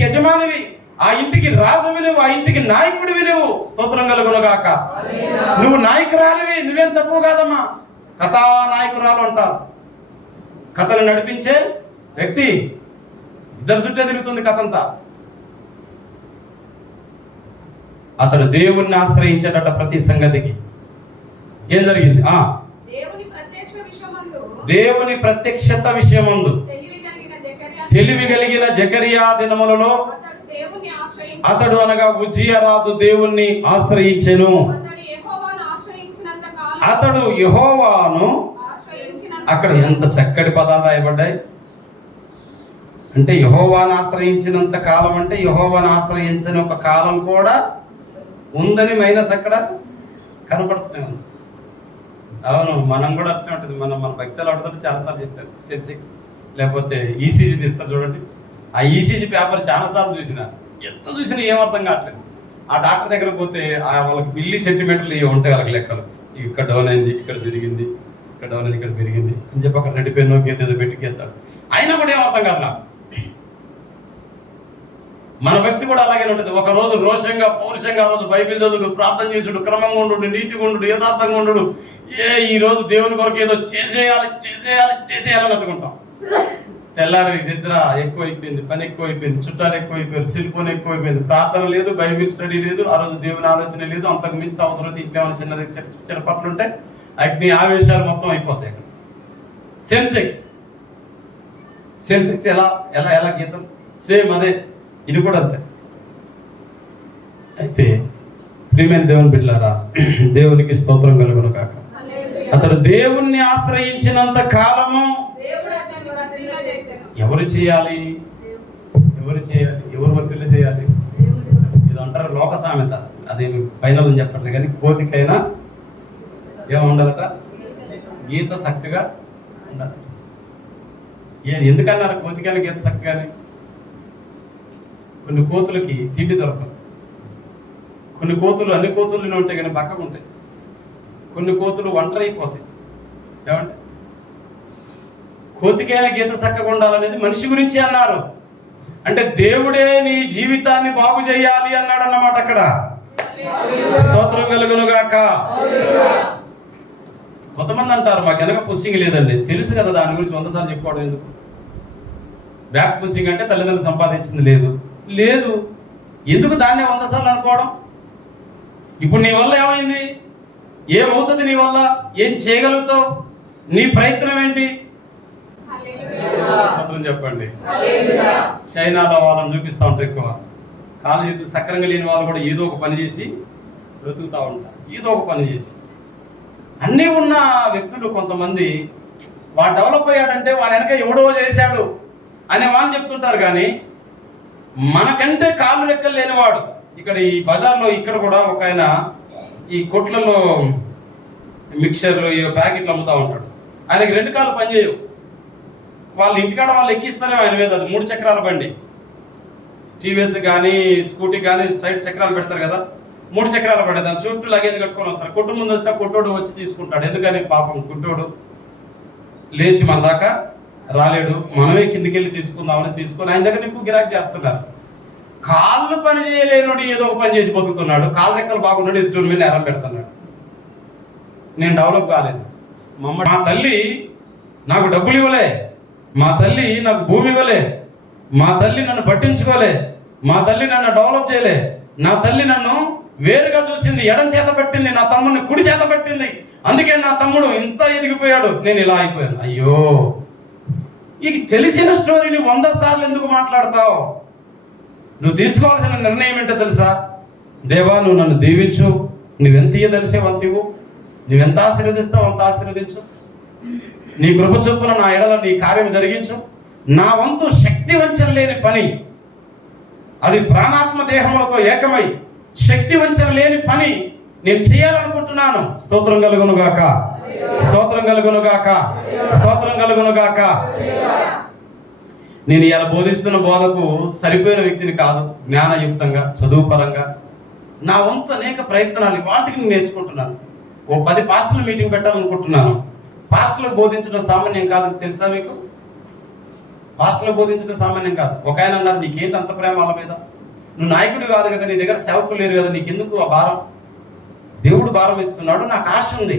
ఇంటికి యజమానివి, ఆ ఇంటికి రాజువి నువ్వు, ఆ ఇంటికి నాయకుడివి నువ్వు. స్తోత్రం కలుగును గాక. నువ్వు నాయకురాలివి, నువ్వేం తక్కువ కాదమ్మా. కథానాయకురాలు అంటారు. కథను నడిపించే వ్యక్తి. ఇద్దరు చుట్టే తిరుగుతుంది కథ అంతా. అతడు దేవుణ్ణి ఆశ్రయించేటట ప్రతి సంగతికి. ఏం జరిగింది? దేవుని ప్రత్యక్షత విషయమందు తెలివి కలిగిన జకరియా దినములలో అతడు అనగా ఉజ్జియా రాజు దేవుణ్ణి ఆశ్రయించెను. అతడు యెహోవాను, అక్కడ ఎంత చక్కటి పదాలు రాయబడ్డాయి అంటే, యెహోవాను ఆశ్రయించినంత కాలం అంటే యెహోవాను ఆశ్రయించని ఒక కాలం కూడా ఉందని మైనస్ అక్కడ కనపడుతూనే ఉంది. అవును, మనం కూడా అట్లా ఉంటుంది. మన భక్తులు అడుగుతుంటే చాలాసార్లు చెప్పారు. సెన్సెక్స్ లేకపోతే ఈసీజీ తీస్తారు చూడండి. ఆ ఈసీజీ పేపర్ చాలాసార్లు చూసిన, ఎంత చూసినా ఏమర్థం కావట్లేదు. ఆ డాక్టర్ దగ్గర పోతే వాళ్ళకి మిల్లీ సెంటీమీటర్లు ఇవి ఉంటాయి వాళ్ళకి లెక్కలు. ఇక్కడ డౌన్ అయింది, ఇక్కడ పెరిగింది, ఇక్కడ డౌన్ అయింది, ఇక్కడ పెరిగింది అని చెప్పి అక్కడ రెడ్డి పెన్ను గీత ఏదో పెట్టి గీస్తాడు. అయినా కూడా ఏమర్థం కాదు నాకు. మన భక్తి కూడా అలాగే ఉంటుంది. ఒక రోజు రోషంగా పౌరుషంగా రోజు బైబిల్ చదువుడు, ప్రార్థన చేసుడు, క్రమంగా ఉండు, నీతిగా ఉండు, యథార్థంగా ఉండు. ఈ రోజు దేవుని కొరకు ఏదో చేసేయాలని అనుకుంటాం. తెల్లారి నిద్ర ఎక్కువైపోయింది, పని ఎక్కువైపోయింది, చుట్టాలు ఎక్కువైపోయారు, సెల్ఫోన్ ఎక్కువైపోయింది, ప్రార్థన లేదు, బైబిల్ స్టడీ లేదు, ఆ రోజు దేవుని ఆలోచన లేదు. అంతకు మించి అవసరం ఇంకేమైనా చిన్న పట్లు ఉంటే అగ్ని ఆవేశాలు మొత్తం అయిపోతాయి. అక్కడ సెన్సెక్స్ ఎలా ఎలా ఎలా గీతం సేమ్ అదే. ఇది కూడా అంతే. అయితే ప్రియమైన దేవుని బిడ్డలారా, దేవునికి స్తోత్రం కలుగును కాక. అతడు దేవుణ్ణి ఆశ్రయించినంత కాలము ఎవరు చేయాలి? ఎవరు వర్తిల్లు చేయాలి? ఇది అంటారు లోక సామెత. అదేమి ఫైనల్ అని చెప్పట్లేదు కానీ, కోతికైనా ఏముండాలట? గీత చక్కగా ఉండాలి. ఎందుకన్నారు కోతికైనా గీత చక్కగానే? కొన్ని కోతులకి తిండి దొరకదు. కొన్ని కోతులు అన్ని కోతులు ఉంటాయి కానీ పక్కకు ఉంటాయి. కొన్ని కోతులు ఒంటరి అయిపోతాయి. ఏమంటే కోతికైనా గీత చక్కగా ఉండాలనేది మనిషి గురించి అన్నారు. అంటే దేవుడే నీ జీవితాన్ని బాగు చేయాలి అన్నాడు అన్నమాట అక్కడ. స్తోత్రం కలుగును గాక. కొంతమంది అంటారు మాకు వెనక పుస్సింగ్ లేదండి. తెలుసు కదా, దాని గురించి 100 సార్లు చెప్పుకోవడం ఎందుకు? బ్యాక్ పుస్సింగ్ అంటే తల్లిదండ్రులు సంపాదించింది లేదు. ఎందుకు దాన్నే 100 సార్లు అనుకోవడం? ఇప్పుడు నీ వల్ల ఏమైంది? ఏమవుతుంది నీ వల్ల? ఏం చేయగలుగుతావు? నీ ప్రయత్నం ఏంటి? చెప్పండి. చైనాలో వాళ్ళని చూపిస్తూ ఉంటారు ఎక్కువ. కాలు చేతులు సక్రంగా లేని వాళ్ళు కూడా ఏదో ఒక పని చేసి బ్రతుకుతూ ఉంటారు. ఏదో ఒక పని చేసి అన్నీ ఉన్న వ్యక్తులు కొంతమంది వాడు డెవలప్ అయ్యాడంటే వాని వెనక ఎవడో చేశాడు అనే వాళ్ళు చెప్తుంటారు. కానీ మనకంటే కాళ్ళు లెక్కలు లేనివాడు ఇక్కడ ఈ బజార్లో ఇక్కడ కూడా ఒక ఆయన ఈ కొట్లలో మిక్చర్లు ప్యాకెట్లు అమ్ముతూ ఉంటాడు. ఆయనకి 2 కాళ్ళు పనిచేయవు. వాళ్ళ ఇంటికాడ వాళ్ళు ఎక్కిస్తారే ఆయన మీద. అది 3 చక్రాల బండి, టీవీఎస్ కానీ స్కూటీ కానీ సైడ్ చక్రాలు పెడతారు కదా, 3 చక్రాల బండి. దాని చుట్టూ లగేజ్ కట్టుకొని వస్తారు. కొట్టు ముందు వస్తే కొట్టోడు వచ్చి తీసుకుంటాడు. ఎందుకని? పాపం గుంటోడు లేచి మన దాకా రాలేడు, మనమే కిందికి వెళ్ళి తీసుకుందామని తీసుకొని ఆయన దగ్గర ఎక్కువ గిరాకీ చేస్తున్నారు. కాళ్ళు పని చేయలేనుడు ఏదో ఒక పని చేసి బతుకుతున్నాడు. కాళ్ళ రెక్కలు బాగున్నాడు, ఎదుటి మీద నేరం పెడుతున్నాడు. నేను డెవలప్ కాలేదు. మా తల్లి నాకు డబ్బులు ఇవ్వలే, మా తల్లి నాకు భూమి ఇవ్వలే, మా తల్లి నన్ను పట్టించుకోలే, మా తల్లి నన్ను డెవలప్ చేయలే, నా తల్లి నన్ను వేరుగా చూసింది, ఎడం చేత పట్టింది, నా తమ్ముడిని కుడి చేత పట్టింది. అందుకే నా తమ్ముడు ఇంత ఎదిగిపోయాడు, నేను ఇలా అయిపోయాను. అయ్యో, ఈ తెలిసిన స్టోరీని 100 సార్లు ఎందుకు మాట్లాడతావు? నువ్వు తీసుకోవాల్సిన నిర్ణయం ఏంటో తెలుసా? దేవా, నువ్వు నన్ను దీవించు, నువ్వెంత ఇయ్యదలిసావు అంత ఇవ్వు, నువ్వెంత ఆశీర్వదిస్తావు అంత ఆశీర్వదించు, నీ కృప చొప్పున నా ఎడల నీ కార్యం జరిగించు. నా వంతు శక్తి వంచన లేని పని, అది ప్రాణాత్మ దేహములతో ఏకమై శక్తి వంచన లేని పని నేను చేయాలనుకుంటున్నాను. స్తోత్రం కలుగును గాక, స్తోత్రం కలుగును గాక, స్తోత్రం కలుగును గాక. నేను ఇలా బోధిస్తున్న బోధకు సరిపోయిన వ్యక్తిని కాదు. జ్ఞానయుక్తంగా, చదువు పరంగా నా వంతు అనేక ప్రయత్నాలు వాటికి నేను నేర్చుకుంటున్నాను. ఓ 10 పాస్టర్ల మీటింగ్ పెట్టాలనుకుంటున్నాను. పాస్టర్లకు బోధించడం సామాన్యం కాదు, తెలుసా మీకు? పాస్టర్లు బోధించడం సామాన్యం కాదు. ఒక ఆయన అన్నారు, నీకేంటి అంత ప్రేమ వాళ్ళ మీద, నువ్వు నాయకుడు కాదు కదా, నీ దగ్గర సేవకులు లేరు కదా, నీకెందుకు ఆ భారం? దేవుడు భారం ఇస్తున్నాడు. నాకు ఆశ ఉంది.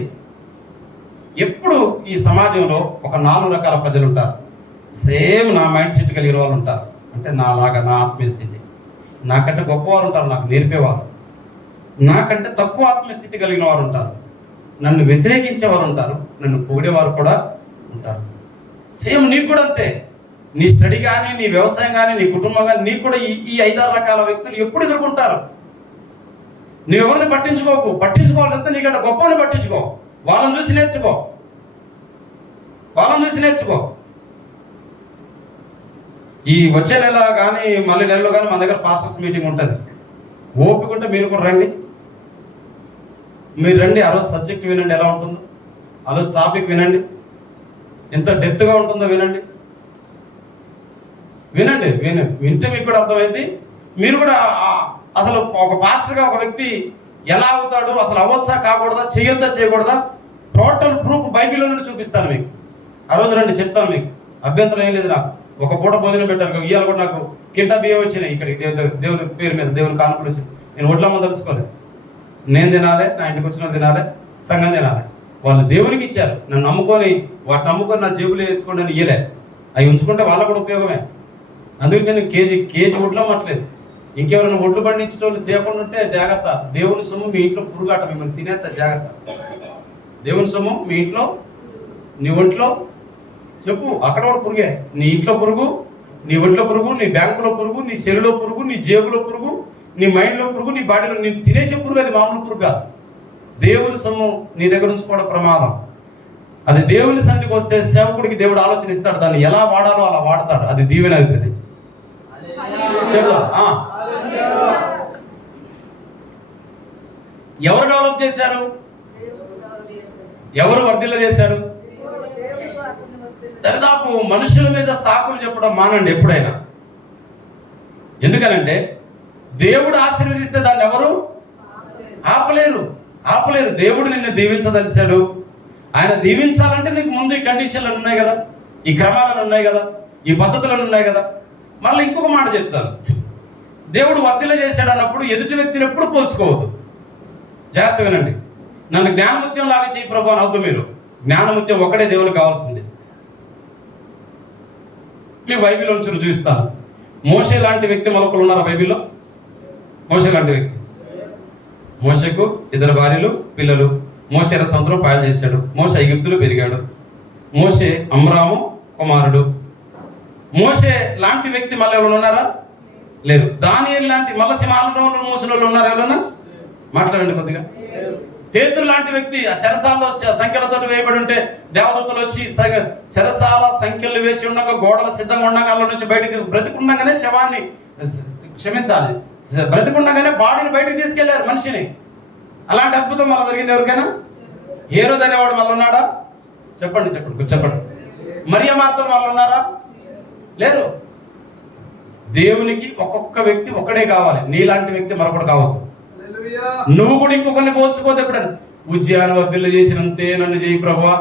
ఎప్పుడు ఈ సమాజంలో ఒక 4 రకాల ప్రజలు ఉంటారు. సేమ్ నా మైండ్ సెట్ కలిగిన వాళ్ళు ఉంటారు, అంటే నాలాగా, నా ఆత్మీయ స్థితి. నాకంటే గొప్పవారు ఉంటారు, నాకు నేర్పేవారు. నాకంటే తక్కువ ఆత్మీయ స్థితి కలిగిన వారు ఉంటారు. నన్ను వ్యతిరేకించేవారు ఉంటారు, నన్ను పొగిడేవారు కూడా ఉంటారు. సేమ్ నీకు కూడా అంతే. నీ స్టడీ కానీ, నీ వ్యవసాయం కానీ, నీ కుటుంబం కానీ, నీకు కూడా ఈ 5-6 రకాల వ్యక్తులు ఎప్పుడు ఎదుర్కొంటారు. నువ్వు ఎవరిని పట్టించుకోకు. పట్టించుకోవాలంటే నీకంటే గొప్పని పట్టించుకో. వాళ్ళని చూసి నేర్చుకో. ఈ వచ్చే నెల కానీ మళ్ళీ నెలలో కానీ మన దగ్గర పాస్టర్స్ మీటింగ్ ఉంటుంది. ఓపిక ఉంటే మీరు కూడా రండి. మీరు రండి. ఆ రోజు సబ్జెక్ట్ వినండి ఎలా ఉంటుందో, ఆ రోజు టాపిక్ వినండి, ఎంత డెప్త్గా ఉంటుందో వినండి. వింటే మీకు కూడా అర్థమైంది. మీరు కూడా అసలు ఒక పాస్టర్గా ఒక వ్యక్తి ఎలా అవుతాడు, అసలు అవ్వచ్చా కాకూడదా, చేయొచ్చా చేయకూడదా, టోటల్ ప్రూఫ్ బైబిల్లో నుండి చూపిస్తాను మీకు. ఆ రోజు రండి, చెప్తాను మీకు. అభ్యంతరం ఏం లేదు. నాకు ఒక పూట భోజనం పెట్టారు. ఇవాళ కూడా నాకు కింటా బియ్యం వచ్చినాయి ఇక్కడికి, దేవుని పేరు మీద, దేవుని కానుకలు వచ్చింది. నేను ఒడ్లమ్మ తెలుసుకోలేదు. నేను తినాలి, నా ఇంటికి వచ్చిన తినాలి, సంఘం తినాలి. వాళ్ళు దేవునికి ఇచ్చారు. నన్ను నమ్ముకొని, వాటిని నమ్ముకొని నా జేబులో వేసుకోండి అని ఇయ్యలే. అవి ఉంచుకుంటే వాళ్ళకు కూడా ఉపయోగమే. అందుకే నేను కేజీ ఒడ్లు అమ్మట్లేదు. ఇంకెవరైనా ఒడ్లు పండించేటోళ్ళు తేకుండా ఉంటే జాగ్రత్త. దేవుని సొమ్ము మీ ఇంట్లో పురుగాట, మిమ్మల్ని తినేస్తా, జాగ్రత్త. దేవుని సొమ్ము మీ ఇంట్లో, నీ ఒంట్లో చెప్పు, అక్కడ కూడా పురుగే. నీ ఇంట్లో పురుగు, నీ ఒంట్లో పురుగు, నీ బ్యాంకులో పురుగు, నీ సెల్లులో పురుగు, నీ జేబులో పురుగు, నీ మైండ్లో పురుగు, నీ బాడీలో. నీ తినేసే పురుగు అది మామూలు పురుగు కాదు. దేవుని సొమ్ము నీ దగ్గర ఉంచుకోవడం ప్రమాదం. అది దేవుని సన్నిధికి వస్తే సేవకుడికి దేవుడు ఆలోచన ఇస్తాడు. దాన్ని ఎలా వాడాలో అలా వాడతాడు. అది దీవెన అవుతుంది. చెప్తాం. ఎవరు డెవలప్ చేశారు? ఎవరు వర్ధిల్ల చేశారు? దరిదాపు మనుషుల మీద సాకులు చెప్పడం మానండి ఎప్పుడైనా. ఎందుకనంటే దేవుడు ఆశీర్వదిస్తే దాన్ని ఎవరు ఆపలేరు. దేవుడు నిన్ను దీవించదలిచాడు. ఆయన దీవించాలంటే నీకు ముందు ఈ కండిషన్లు ఉన్నాయి కదా, ఈ క్రమాలను ఉన్నాయి కదా, ఈ పద్ధతులను ఉన్నాయి కదా. మళ్ళీ ఇంకొక మాట చెప్తాను. దేవుడు వర్ధిల్ల చేశాడు అన్నప్పుడు ఎదుటి వ్యక్తిని ఎప్పుడు పోల్చుకోవద్దు. జాగ్రత్త వినండి. నన్ను జ్ఞానముత్యం లాగా చేయి ప్రభు అని వద్దు మీరు. జ్ఞానముత్యం ఒకటే దేవునికి కావాల్సింది. మీ బైబిల్లో నుంచి చూపిస్తాను. మోషే లాంటి వ్యక్తి మరొకరు ఉన్నారా బైబిల్లో? మోషే లాంటి వ్యక్తి. మోషేకు 2 భార్యలు, పిల్లలు. మోషే సముద్రం పాయలు చేశాడు. మోషే ఐగుప్తులో పెరిగాడు. మోషే అమ్రాము కుమారుడు. మోషే లాంటి వ్యక్తి మళ్ళీ ఎవరు ఉన్నారా? లేరు. దానియేలు లాంటి మళ్ళీ సింహాలలో మోసిన వాళ్ళు ఉన్నారా? ఎవరన్నా మాట్లాడండి కొద్దిగా. పేతురు లాంటి వ్యక్తి ఆ చెరసాలలో సంఖ్యలతో వేయబడి ఉంటే దేవదూతలు వచ్చి చెరసాల సంఖ్యలు వేసి ఉండగా, గోడలు సిద్ధంగా ఉండగా, అల్ల నుంచి బయటకు బ్రతికుండగానే శవాన్ని, క్షమించాలి, బ్రతికుండగానే బాడీని బయటకు తీసుకెళ్లారు మనిషిని. అలాంటి అద్భుతం మళ్ళీ జరిగింది ఎవరికైనా? హేరోదు అనేవాడు మళ్ళీ ఉన్నాడా? చెప్పండి. మరియ మార్తలు మళ్ళీ ఉన్నారా? లేరు. దేవునికి ఒక్కొక్క వ్యక్తి ఒకడే కావాలి. నీలాంటి వ్యక్తి మరొకటి కావద్దు. నువ్వు కూడా ఇంకొకరిని పోల్చుకోదు. ఎప్పుడైనా ఉజ్జయాన్ని వర్ధిల్ల చేసినంతే నన్ను చేయి ప్రభువా,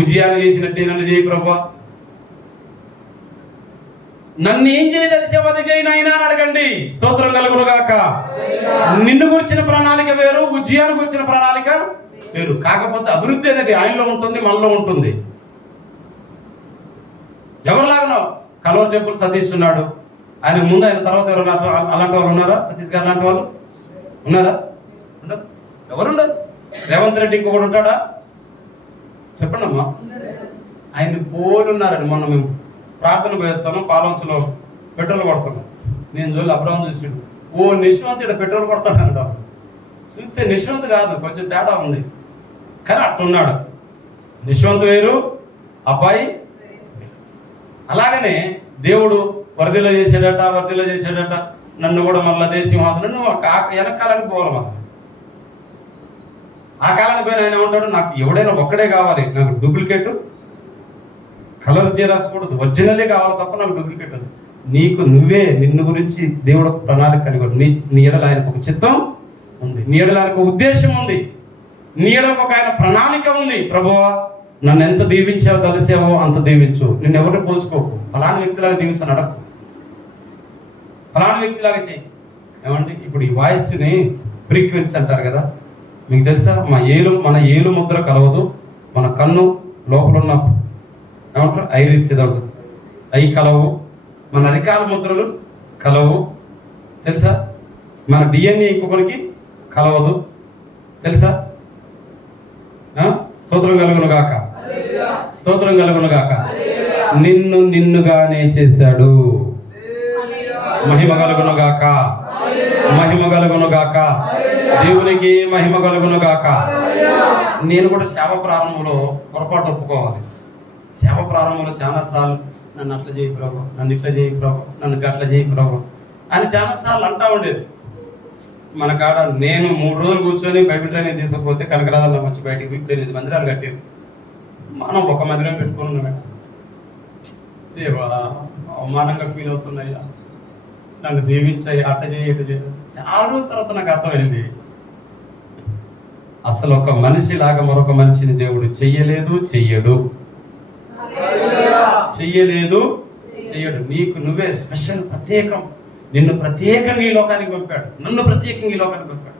ఉజ్జయాన్ని చేసినట్టే నన్ను చేయి ప్రభువా, నన్ను ఏం చేయదలిసావు అది చేయి నాయనా అని అడగండి. స్తోత్రం కలుగును గాక. నిన్ను గురించిన ప్రణాళిక వేరు, ఉజ్జయాన్ని గురించిన ప్రణాళిక వేరు. కాకపోతే అభివృద్ధి అనేది ఆయనలో ఉంటుంది, మనలో ఉంటుంది. ఎవరిలాగనో కలవర్ టెంపుల్ సతీష్ ఉన్నాడు. ఆయన ముందు, ఆయన తర్వాత ఎవరు అలాంటి వాళ్ళు ఉన్నారా? సతీష్ గారు లాంటి వాళ్ళు ఉన్నారా? ఎవరుండరు. రేవంత్ రెడ్డి ఇంకొకటి ఉంటాడా? చెప్పండి అమ్మా. ఆయన్ని పోలు ఉన్నారండి. మొన్న మేము ప్రార్థనకు వేస్తాను, పాలంచలో పెట్రోల్ కొడతాను. నేను చూడాలి, అబ్రహం చూసాడు. ఓ నిశ్వంత్ ఇక్కడ పెట్రోల్ కొడతాను అంటాడు. చూస్తే నిశ్వంత్ కాదు, కొంచెం తేడా ఉంది. కానీ అట్టున్నాడు. నిశ్వంత్ వేరు, అబ్బాయి. అలాగనే దేవుడు వర్ధిల్ల చేశాడట. నన్ను కూడా మళ్ళీ అదే సింహాసనం, నువ్వు వెనకాలానికి పోవాలి. మళ్ళీ ఆ కాలానికి పోయిన ఆయన ఏమంటాడు, నాకు ఎవడైనా ఒక్కడే కావాలి, నాకు డూప్లికేట్ కలర్ రాసుకోకూడదు, ఒరిజినలే కావాలి తప్ప నాకు డూప్లికేట్ ఉంది. నీకు నువ్వే, నిన్ను గురించి దేవుడు ఒక ప్రణాళిక కలిగి నీ ఎడల ఆయనకు ఒక చిత్తం ఉంది, నీ ఎడల ఆయనకు ఉద్దేశం ఉంది, నీ ఎడలకు ఒక ఆయన ప్రణాళిక ఉంది. ప్రభువా నన్ను ఎంత దీవించావో కలిసావో అంత దీవించు. నిన్ను ఎవరిని పోల్చుకోకు. ఫలానా వ్యక్తిలాగా దీవించని అడగకు. ఫలానా వ్యక్తిలాగా చెయ్యి. ఏమండి, ఇప్పుడు ఈ వాయిస్ని ఫ్రీక్వెన్సీ అంటారు కదా, మీకు తెలుసా? మన ఏలు ముద్ర కలవదు, మన కన్ను లోపల ఉన్న ఏమంటారు ఐరిస్ ఏదోటి అవి కలవు, మన అరికాల ముద్రలు కలవు, తెలుసా? మన డిఎన్ఏ ఇంకొకరికి కలవదు, తెలుసా? స్తోత్రం కలుగును గాక, స్తోత్రం కలుగును గాక. నిన్నుగానే చేశాడు. మహిమ కలుగును గాక, మహిమ కలుగును గాక, దేవునికి మహిమ కలుగును గాక. నేను కూడా సేవ ప్రారంభంలో పొరపాటు ఒప్పుకోవాలి. సేవ ప్రారంభంలో చాలాసార్లు నన్ను అట్లా చేయి ప్రభు, నన్ను ఇట్లా చేయి ప్రభు, నన్ను గట్ల చేయి ప్రభు అని చాలాసార్లు అంటా ఉండేది. మన కాడ నేను 3 రోజులు కూర్చొని బైబిల్ ట్రైనింగ్ తీసుకుపోతే కనకరాజాల్లో వచ్చి బయటికి 8 మందిరాలు కట్టేది. మనం ఒక మందిరం పెట్టుకుని ఉన్నాం. దేవా, అవమానంగా ఫీల్ అవుతున్నాయా, నన్ను దీవించాయి, అట్ట చేయి ఇట చేయ. చాలా రోజుల తర్వాత నాకు అర్థమైంది, అసలు ఒక మనిషిలాగా మరొక మనిషిని దేవుడు చెయ్యలేదు, చెయ్యడు. చెయ్యలేదు, చెయ్యడు. నీకు నువ్వే స్పెషల్, ప్రత్యేకం. నిన్ను ప్రత్యేకంగా ఈ లోకానికి పంపాడు, నన్ను ప్రత్యేకంగా ఈ లోకానికి పంపాడు.